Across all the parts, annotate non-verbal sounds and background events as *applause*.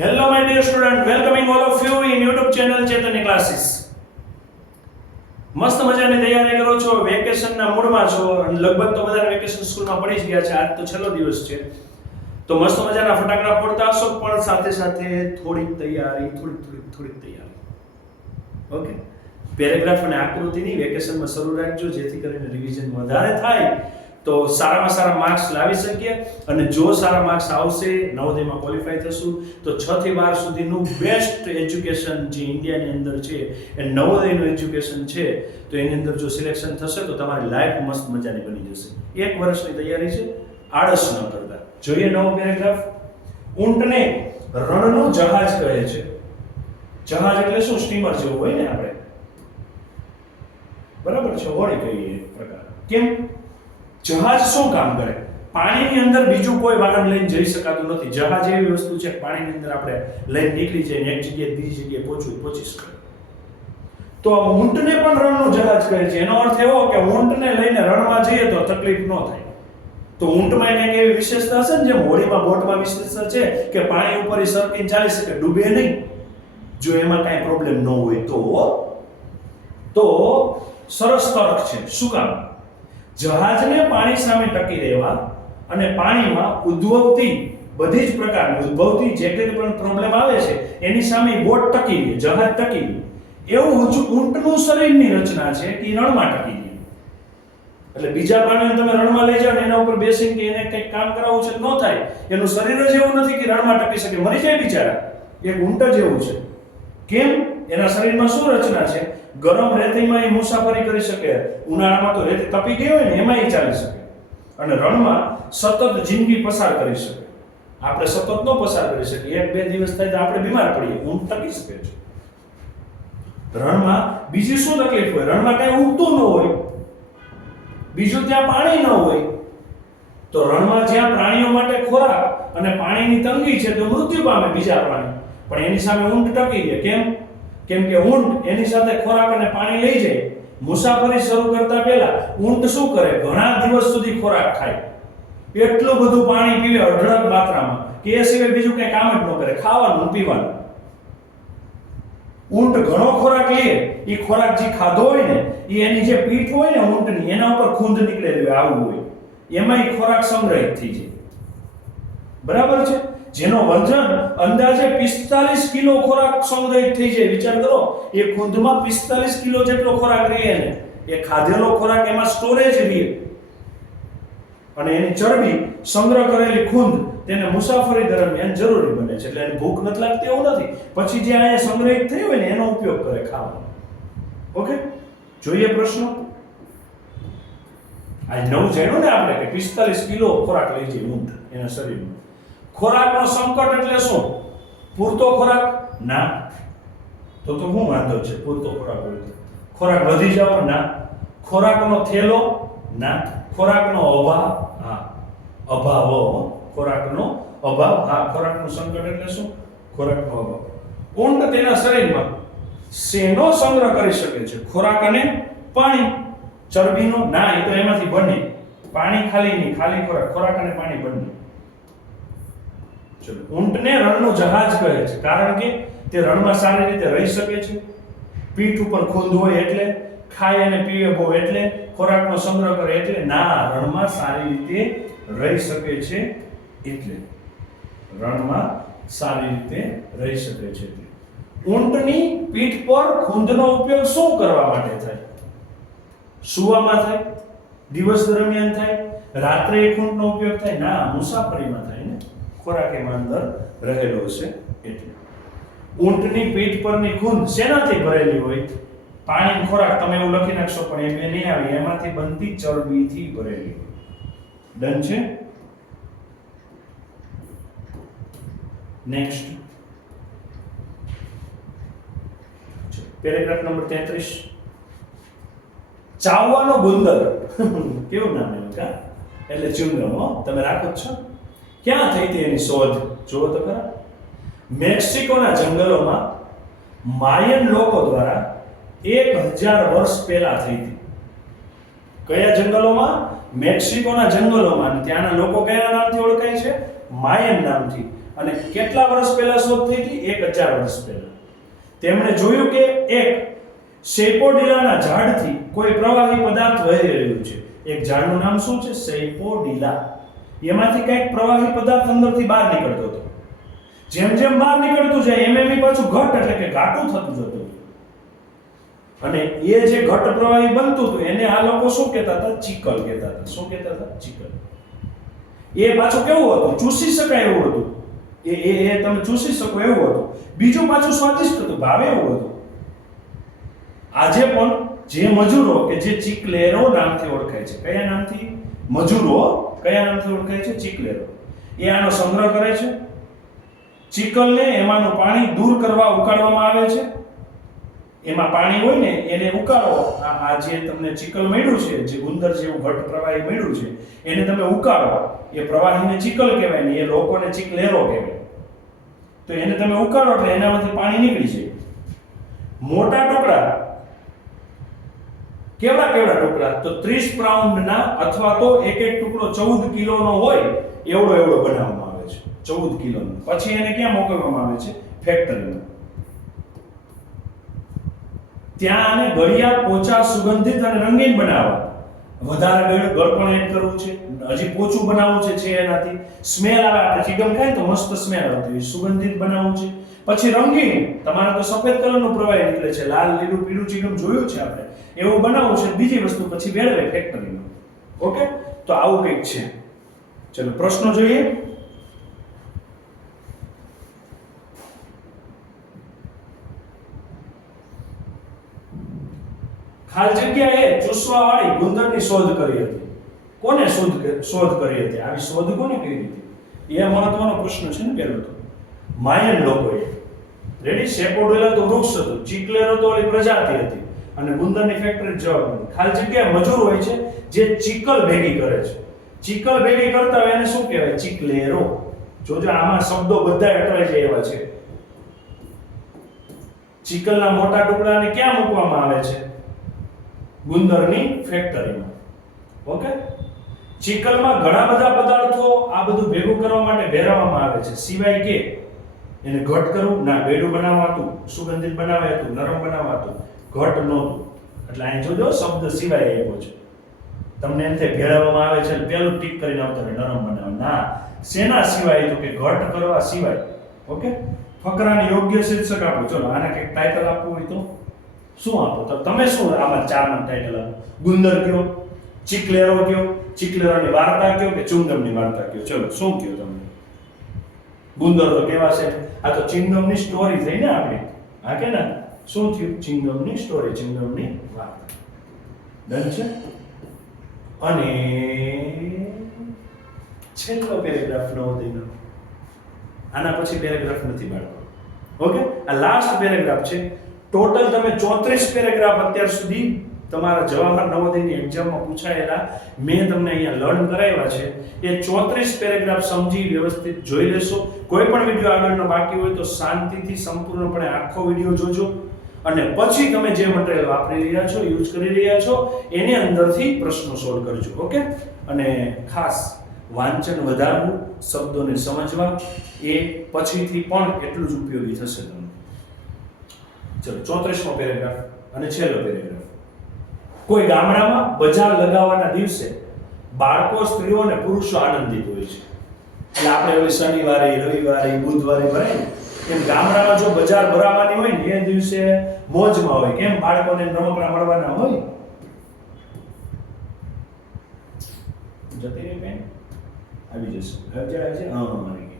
Hello, my dear student welcoming all of you in YouTube channel Chetni classes મસ્ત મજાની તૈયારી કરો છો વેકેશનના મૂડમાં છો અને લગભગ તો બધા વેકેશન સ્કૂલમાં પડી જ ગયા છે. આજ તો છેલ્લો દિવસ છે. તો મસ્ત મજાના ફટાકડા ફોડતા હશો પણ સાથે સાથે થોડીક તૈયારી થોડીક થોડીક થોડી તૈયારી. ઓકે પેરેગ્રાફ અને આકૃતિની વેકેશનમાં શરૂ રાખજો જેથી કરીને રિવિઝન વધારે થાય તો સારામાં સારા માર્ક્સ લાવી શકીએ અને જો સારા માર્ક્સ આવશે, નવોદયમાં ક્વોલિફાય થશું, તો છ થી બાર સુધીનું બેસ્ટ એજ્યુકેશન જે ઇન્ડિયાની અંદર છે, એ નવોદયનું એજ્યુકેશન છે, તો એની અંદર જો સિલેક્શન થશે, તો તમારી લાઈફ મસ્ત મજાની બની જશે. એક વર્ષની તૈયારી છે, આળસ ન કરતા. જોઈએ નવો પેરેગ્રાફ ઊંટને રણનું જહાજ કહે છે. જહાજ એટલે શું? સ્ટીમર જેવું હોય ને આપણે. બરાબર છે, હોળી કહીએ પ્રકાર. કેમ? જહાજ શું કામ કરે? પાણીની અંદર બીજું કોઈ વાહન લઈને જઈ શકાતું નથી. જહાજ એવી વસ્તુ છે, પાણીની અંદર આપણે લઈને નીકળી જઈએ એક જગ્યાએ બીજી જગ્યાએ પહોંચવું પહોંચી શકાય. તો ઊંટને પણ રણનું જહાજ કહે છે. એનો અર્થ એવો કે ઊંટને લઈને રણમાં જઈએ તો તકલીફ ન થાય. તો ઊંટમાં એને એવી વિશેષતા હશે ને જેમ હોળીમાં બોટમાં વિશેષતા છે કે પાણી ઉપર સરકીને ચાલી શકે, ડૂબે નહીં. જો એમાં કાંઈ પ્રોબ્લેમ ન હોય તો તો સરસ તર્ક છે. શું કામ? જહાજને પાણી સામે ટકી રહેવા અને પાણીમાં ઉદ્ભવતી બધી જ પ્રકારની, ઉદ્ભવતી જે કંઈ પણ પ્રોબ્લેમ આવે છે, એની સામે બોટ ટકી રહે જહાજ ટકી રહે એવું ઊંટનું શરીરની રચના છે કે રણમાં ટકી રહે એટલે બીજા પ્રાણીને તમે રણમાં લઈ જાઓ એના ઉપર બેસીને કે એને કંઈક કામ કરાવવું છે ન થાય, એનું શરીર જ એવું નથી કે રણમાં ટકી શકે, મરી જાય બિચારા. એક ઊંટ જ એવું છે. કેમ? એના શરીરમાં શું રચના છે? ગરમ રેતીમાં એ મુસાફરી કરી શકે, ઉનાળામાં તો રેતી તપી ગઈ હોય ને એમાં એ ચાલી શકે. અને રણમાં સતત જિંદગી પસાર કરી શકે. આપણે સતત ન પસાર કરી શકીએ, એક બે દિવસ થાય તો આપણે બીમાર પડીએ, ઊંઘ તકી શકે છે. રણમાં બીજી શું તકલીફ હોય? રણમાં કઈ ઉગતું ન હોય, બીજું ત્યાં પાણી ન હોય, તો રણમાં જ્યાં પ્રાણીઓ માટે ખોરાક અને પાણીની તંગી છે, તો મૃત્યુ પામે બીજા પ્રાણી. પણ એની સામે ઊંટ ટકી રહે. કેમ? કેમ કે ઊંટ એની સાથે ખોરાક અને પાણી લઈ જાય, મુસાફરી શરૂ કરતા પહેલા ઊંટ શું કરે? ઘણા દિવસ સુધી ખોરાક ખાય. એટલું બધું પાણી પીવે અઢળક માત્રામાં કે એ સિવાય બીજું કંઈ કામ જ ન કરે, ખાવાનું પીવાનું. ઊંટ ઘણો ખોરાક લે, એ ખોરાક જે ખાધો હોય ને, એ એની જે પીઠ હોય ને ઊંટની, એના ઉપર ખૂંદ નીકળેલી હોય આવું હોય. એમાં એ ખોરાક સંગ્રહિત થઈ જાય. બરાબર છે? જેનો વજન અંદાજે 45 કિલો ખોરાક સંગ્રહિત થઈ જાય. વિચાર કરો, એ ખૂંદમાં 45 કિલો જેટલો ખોરાક રહે ને એ ખાધેલો ખોરાક એમાં સ્ટોરેજ રહે. અને એની ચરબી સંગ્રહ કરેલી ખૂંદ તેને મુસાફરી દરમિયાન જરૂરી બને છે. એટલે એને ભૂખ નથી લાગતી, એવું નથી. પછી જે અહીંયા સંગ્રહિત થઈ હોય ને, એનો ઉપયોગ કરે ખાવાનો. ઓકે? જોઈએ પ્રશ્નો. આ નવું જાણ્યું ને આપણે કે 45 કિલો ખોરાક લઈ જઈએ ઊંટ એના શરીરમાં. ખોરાકનો સંકટ એટલે શું? પૂરતો ખોરાક? ના. તો તો શું વાંધો છે, પૂરતો ખોરાક ખોરાક વધી જાવ ના. ખોરાકનો થેલો? ના. ખોરાકનો અભાવ? હા. અભાવ ખોરાકનો અભાવ? હા, ખોરાકનું સંકટ એટલે શું? ખોરાકનો અભાવ. ઊંટ તેના શરીરમાં શેનો સંગ્રહ કરી શકે છે? ખોરાક અને પાણી. ચરબીનો? ના, એ તો એમાંથી બને. પાણી ખાલી નહીં, ખાલી ખોરાક. ખોરાક અને પાણી બંને. ચલો ઊંટને રણનું જહાજ કહે છે. કારણ કે તે રણમાં સારી રીતે રહી શકે છે. પીઠ ઉપર ખૂંદ હોય એટલે, ખાય અને પીવે બહુ એટલે, ખોરાકનો સંગ્રહ કરે એટલે ના, રણમાં સારી રીતે રહી શકે છે એટલે. રણમાં સારી રીતે રહી શકે છે ઊંટની પીઠ પર ખુંદનો ઉપયોગ શું કરવા માટે થાય? સુવામાં થાય? દિવસ દરમિયાન થાય? રાત્રે ખૂંદનો ઉપયોગ થાય? ના, મુસાફરીમાં થાય ને. ખોરાક એમાં અંદર રહેલો છે એટલે ઊંટની પીઠ પરની ખૂન શેનાથી ભરેલી હોય? પાણી ખોરાક તમે એવું લખી નાખશો, પણ એમ નહીં આવે, એમાંથી બનતી ચરબીથી ભરેલી ડન છે? નેક્સ્ટ પેરેગ્રાફ નંબર 33 ચાવવાનો ગુંદર. *laughs* કેવું નામ એનું કા? એટલે ચ્યુંગમ હો, તમે રાખો છો. ક્યાં થઈ હતી એની શોધ? જુઓ તો ખરા. મેક્સિકોના જંગલોમાં માયન લોકો દ્વારા એક હજાર વર્ષ પહેલા થઈ હતી. કયા જંગલોમાં? મેક્સિકોના જંગલોમાં. ત્યાંના લોકો કયા નામથી ઓળખાય છે? માયન નામથી. અને કેટલા વર્ષ પહેલા શોધ થઈ હતી? એક હજાર વર્ષ પહેલા. તેમણે જોયું કે એક સેપોડિલાના ઝાડથી કોઈ પ્રવાહી પદાર્થ વહી રહ્યું છે. એક ઝાડનું નામ શું છે? સેપોડિલા. એમાંથી કંઈક પ્રવાહી પદાર્થ અંદરથી બહાર નીકળતો હતો. જેમ જેમ બહાર નીકળતું જાય, એમ એમ પાછું ઘટ એટલે કે ઘાટું થતું જતું. અને એ જે ઘટ પ્રવાહી બનતું હતું, એને આ લોકો શું કહેતા હતા? ચીકલ કહેતા હતા. શું કહેતા હતા? ચીકલ. એ પાછું કેવું હતું? ચૂસી શકાય એવું હતું. એ એ એ તમે ચૂસી શકો એવું હતું. બીજું પાછું સ્વાદિષ્ટ હતું, ભાવે એવું હતું. આજે પણ જે મજૂરો કે જે ચીકલેરો નામથી ઓળખાય છે, કયા નામથી? મજૂરો કયા નામથી ઓળખાય છે? ચીકલેરો. એ આનો સંગ્રહ કરે છે. ચીકલને એમાંનું પાણી દૂર કરવા ઉકાળવામાં આવે છે. એમાં પાણી હોય ને, એને ઉકાળો. આ જે તમને ચીકલ મળ્યું છે, જે ગુંદર જેવું ઘટ પ્રવાહી મળ્યું છે, એને તમે ઉકાળો. એ પ્રવાહીને ચીકલ કહેવાય ને, એ લોકોને ચીકલેરો કહેવાય. તો એને તમે ઉકાળો એટલે એનામાંથી પાણી નીકળી જાય. મોટા ટુકડા કેવડા કેવડા ટુકડા? તો 30 પાઉન્ડના અથવા તો એક એક ટુકડો 14 કિલોનો હોય, એવડો એવડો બનાવવામાં આવે છે. 14 કિલોનો. પછી એને ક્યાં મોકલવામાં આવે છે? ફેક્ટરીમાં. ત્યાં આને ગળિયા પોચા, સુગંધિત અને રંગીન બનાવવા વધારે ગળ, ગળપણ એડ કરવું છે. હજી પોચું બનાવવું છે છે એનાથી. સ્મેલ આવે, આપણે ચિકન ખાય તો મસ્ત સ્મેલ આવતી હોય. સુગંધિત બનાવવું છે. પછી રંગીન. તમારે તો સફેદ કલરનું પ્રવાહી નીકળે છે. લાલ, લીલું, પીળું ચિકન જોયું છે આપણે? એવું બનાવવું છે, બીજી વસ્તુ પછી વેળવે ફેક્ટરીમાં ઓકે તો આવું કંઈક છે. ચલો, પ્રશ્નો જોઈએ. ખાલ જગ્યાએ ચૂસવા વાળી ગુંદરની શોધ કરી હતી. કોને શોધ શોધ કરી હતી? આવી શોધ કોને કરી હતી? એ મહત્વનો પ્રશ્ન છે ને પહેલો તો. માયન લોકોએ. રેડી સેપોડેલા તો વૃક્ષ હતું. ચીકલેરો તો પ્રજાતિ હતી. અને ગુંદરની ફેક્ટરી જવાબ નથી. ખાલી જગ્યાએ મજૂર હોય છે જે ચીકલ ભેગી કરે છે. ચીકલ ભેગી કરતા હોય એને શું કહેવાય? ચીકલેરો. જોજો આમાં શબ્દો બધા અટવાઈ જાય એવા છે. ચીકલના મોટા ટુકડાને ક્યાં મૂકવામાં આવે છે? ગુંદરની ફેક્ટરીમાં ઓકે? ચીકલમાં ઘણા બધા પદાર્થો આ બધું ભેગું કરવા માટે ભેરવવામાં આવે છે. સિવાય કે એને ઘટ કરવું, ના, બેડું બનાવાતું, સુગંધિત બનાવાતું, નરમ બનાવાતું ઘટ નહોતું એટલે અહીં જોજો, શબ્દ સિવાય આવ્યો છે. તમને એમ થાય ભેળવવામાં આવે છે પેલું ટીક કરીને આવતો રહે નરમ બનાવવા ના, શેના સિવાય? તો કે ઘટ કરવા સિવાય. ઓકે? ફકરાને યોગ્ય શીર્ષક આપો. ચલો, આને કંઈક ટાઇટલ આપવું હોય તો? શું આપો? તો તમે શું આમાં ચારમાં ટાઇટલ આપો? ગુંદર કયો? ચીકલેરો કયો? ચીકલેરોની વાર્તા કયો કે ચુંગમની વાર્તા કયો? ચલો, શું કયો તમને ગુંદર તો કેવા છે? આ તો ચિંગમની સ્ટોરી થઈ ને આપણી. હા કે ના? શું થયું? ચિંગમની સ્ટોરી ચિંગમની વાત. ડન છે? અને છેલ્લો પેરેગ્રાફ નવોદયનો આના પછી પેરેગ્રાફ નથી બાળકો. ઓકે આ લાસ્ટ પેરેગ્રાફ છે. ટોટલ તમે ચોત્રીસ પેરેગ્રાફ અત્યાર સુધી તમારા જવાહર નવોદયની એક્ઝામમાં પૂછાયેલા, મેં તમને અહીંયા લર્ન કરાવ્યા છે. એ ચોત્રીસ પેરેગ્રાફ સમજી, વ્યવસ્થિત જોઈ લેશો. કોઈ પણ વીડિયો આગળનો બાકી હોય તો શાંતિથી સંપૂર્ણપણે આખો વીડિયો જોજો. અને પછી તમે જે મટીરિયલ વાપરી રહ્યા છો યુઝ કરી રહ્યા છો, એની અંદરથી પ્રશ્નો સોલ્વ કરજો ઓકે અને ખાસ વાંચન વધારવું, શબ્દોને સમજવા, એ પછીથી પણ એટલું જ ઉપયોગી થશે તમને. ચલો, ચોત્રીસમો પેરેગ્રાફ અને છેલ્લો પેરેગ્રાફ કોઈ ગામડામાં બજાર લગાવવાના દિવસે બાળકો, સ્ત્રીઓ અને પુરુષો આનંદિત હોય છે. એટલે આપણે ઓલી શનિવારે, રવિવારે, બુધવારે ભરાય એમ ગામડામાં જો બજાર ભરાવાની હોય ને એ દિવસે મોજમાં હોય. કેમ બાળકોને રમકડા મળવાના હોય? જતી રહી આવી જશે. હવે જાય છે? હા મને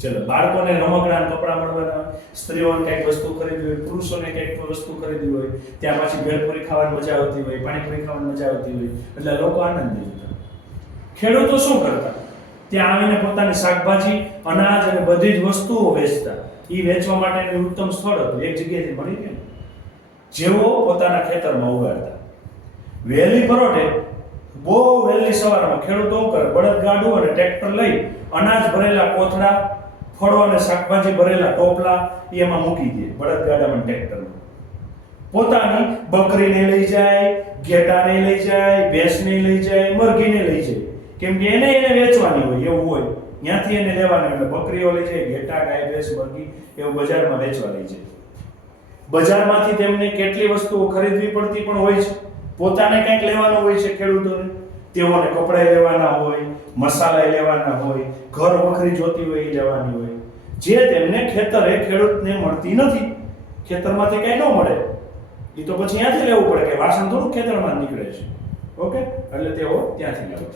ચલો, બાળકોને રમકડા કપડાં મળવાના સ્ત્રીઓને કંઈક વસ્તુ ખરીદવી હોય, પુરુષોને કંઈક વસ્તુ ખરીદવી હોય, ત્યાં પાછી ભેળપુરી ખાવાની મજા આવતી હોય, પાણીપુરી ખાવાની મજા આવતી હોય, એટલે લોકો આનંદ જતા ખેડૂતો શું કરતા? ત્યાં આવીને પોતાની શાકભાજી, અનાજ અને બધી જ વસ્તુઓ વેચતા. એ વેચવા માટેનું ઉત્તમ સ્થળ હતું. એક જગ્યાએથી મળી ગયું. જેવો પોતાના ખેતરમાં ઉગાડતા. વહેલી પરોઢે બહુ વહેલી સવારમાં ખેડૂતો કરે બળદગાડું અને ટ્રેક્ટર લઈ અનાજ ભરેલા કોથળા, ફળો અને શાકભાજી ભરેલા ટોપલા એમાં મૂકી દે. બળદગાડામાં ટ્રેક્ટરમાં પોતાની બકરીને લઈ જાય, ઘેટાને લઈ જાય, ભેંસને લઈ જાય, મરઘીને લઈ જાય. કેમ કે એને એને વેચવાની હોય, એવું હોય. ત્યાંથી એને લેવાનું એટલે બકરીઓ લઈ જાય ઘેટા, ગાય, ભેંસ મરઘી એવું બજારમાં વેચવા લઈ જાય બજારમાંથી તેમને કેટલી વસ્તુઓ ખરીદવી પડતી પણ હોય છે. પોતાને કંઈક લેવાનું હોય છે ખેડૂતોને. તેઓને કપડાં લેવાના હોય મસાલા લેવાના હોય, ઘર વખરી જોતી હોય એ લેવાની હોય. જે તેમને ખેતરે ખેડૂતને મળતી નથી, ખેતરમાંથી કંઈ ન મળે. એ તો પછી ત્યાંથી લેવું પડે કે વાસણ થોડું ખેતરમાં નીકળે છે. ઓકે? એટલે તેઓ ત્યાંથી લેવું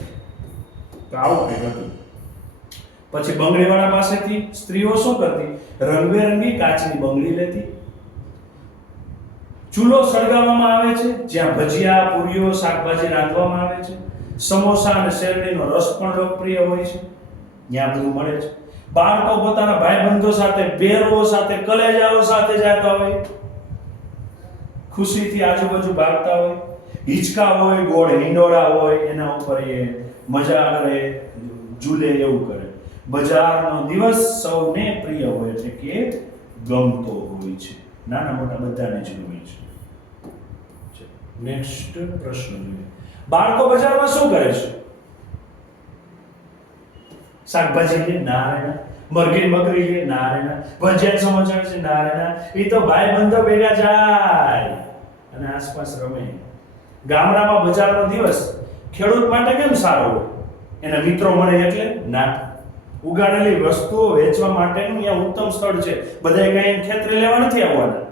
તો આવું કંઈક હતું. પછી બંગડીવાળા પાસેથી સ્ત્રીઓ શું કરતી? રંગબેરંગી કાચની બંગડી લેતી. ચૂલો સળગાવવામાં આવે છે, જ્યાં ભજીયા, પૂરીઓ, શાકભાજી રાંધવામાં આવે છે. સમોસા અને શેરડીનો રસ પણ લોકપ્રિય હોય છે. ત્યાં બધું મળે છે. બાળકો પોતાના ભાઈબંધો સાથે બેરો સાથે, કલેજાઓ સાથે જતા હોય. ખુશીથી આજુબાજુ ભાગતા હોય. હિંચકા હોય, ગોળ હિંડોળા હોય, એના ઉપર એ મજા કરે ઝૂલે એવું કરે. બજારનો દિવસ સૌને પ્રિય હોય એટલે કે ગમતો હોય છે. નાના મોટા બધાને જ ગમે છે. નેક્સ્ટ પ્રશ્ન બાળકો બજારમાં શું કરે છે? શાકભાજી લે નારાયણ મરઘી બકરી લે નારાયણ ભજીયા સમોસા છે નારાયણ એ તો ભાઈ બંધો ભેગા જાય. અને આસપાસ રમે. ગામડામાં બજારનો દિવસ ખેડૂત માટે કેમ સારો હોય? એના મિત્રો મળે એટલે ના. ઉગાડેલી વસ્તુઓ વેચવા માટેનું અહીંયા ઉત્તમ સ્થળ છે. બધાય કઈ ખેતરે લેવા નથી આવવાના.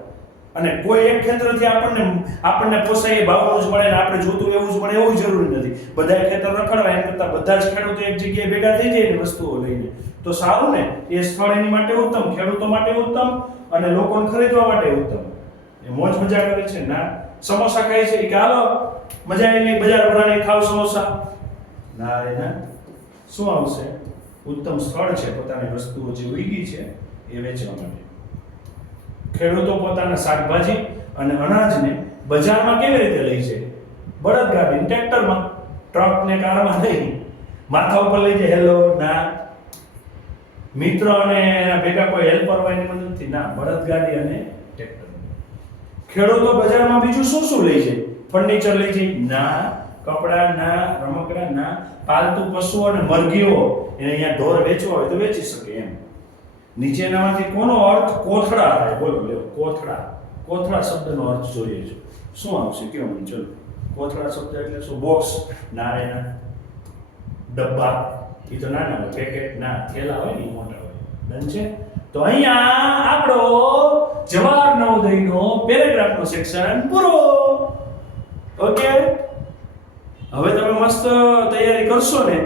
અને કોઈ એક ખેતરથી આપણને આપણને પોસાય એ ભાવનું જ મળે ને આપણે જોતું એવું જ મળે, એવું જરૂરી નથી. બધા ખેતર રખડવા, એમ કરતાં બધા જ ખેડૂતો એક જગ્યાએ ભેગા થઈ જાય ને વસ્તુઓ લઈને. તો સારું ને? એ સ્થળ એની માટે ઉત્તમ, ખેડૂતો માટે ઉત્તમ અને લોકોને ખરીદવા માટે ઉત્તમ. એ મોજ મજા કરે છે ના? સમોસા ખાય છે કે, હાલો, મજા આવી બજાર ભરાને ખાવ સમોસા. ના રે, ના. શું આવશે? ઉત્તમ સ્થળ છે, પોતાની વસ્તુઓ જે ઉગી છે, એ વેચવા માટે. ખેડૂતો પોતાના શાકભાજી અને અનાજને બજારમાં કેવી રીતે લઈ જાય બળદગાડી ટ્રેક્ટરમાં ટ્રક ને કારમાં લઈ, માથા ઉપર લઈ જાય હેલો ના. મિત્ર અને એના ભેગા કોઈ હેલ્પર હોય એની મદદથી, ના બળદગાડી અને ટ્રેક્ટર. ખેડૂતો બજારમાં બીજું શું શું લઈ જાય ફર્નિચર લઈ જાય ના. કપડા રમકડાના, પાલતુ પશુઓ અને મરઘીઓ એને અહીંયા ઢોર વેચવા હોય તો વેચી શકે એમ. નીચેનામાંથી કોનો અર્થ કોથળા થાય? બોલો, લ્યો, કોથળા. કોથળા શબ્દનો અર્થ જોઈએ છે. શું આવશે? કેવું મને ચલો. કોથળા શબ્દ એટલે શું? બોક્સ. નારેના ડબ્બા. એ તો નાના હોય. પેકેટ, ના, થેલા હોય ને મોટા હોય. ડન છે? તો અહીંયા આપણો જવાહર નવોદયનો પેરેગ્રાફનો સેક્શન પૂરો. ઓકે? હવે તમે મસ્ત તૈયારી કરશો ને.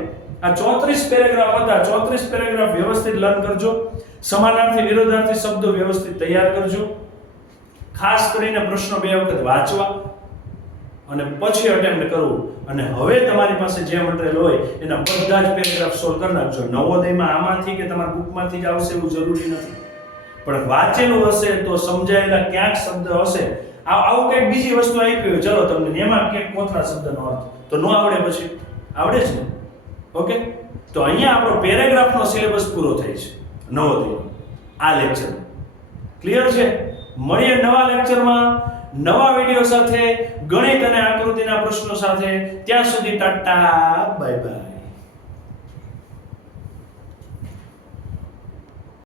આ ચોત્રીસ પેરેગ્રાફ હતા. ચોત્રીસ પેરેગ્રાફ વ્યવસ્થિત લર્ન કરજો. સમાનાર્થી વિરોધાર્થી શબ્દો વ્યવસ્થિત તૈયાર કરજો. ખાસ કરીને પ્રશ્નો બે વખત વાંચવા અને પછી અટેમ્પ્ટ કરવું. અને હવે તમારી પાસે જે મટીરિયલ હોય, એના બધા જ પેરેગ્રાફ સોલ્વ કરી નાખજો. નવોદયમાં આમાંથી કે તમારા બુકમાંથી જ આવશે એવું જરૂરી નથી. પણ વાંચેલું હશે તો સમજાયેલા ક્યાંક શબ્દ હશે આવું કંઈક બીજી વસ્તુ આપી હોય, ચલો તમને એમાં ક્યાંક કોથળા શબ્દનો અર્થ. તો ન આવડે પછી? આવડે છે. ઓકે? તો અહીંયા આપણો પેરેગ્રાફનો સિલેબસ પૂરો થાય છે. નવોદય. આ લેક્ચર. ક્લિયર છે? મળીએ નવા લેક્ચરમાં. નવા વીડિયો સાથે, ગણિત અને આકૃતિના પ્રશ્નો સાથે. ત્યાં સુધી ટાટા બાય બાય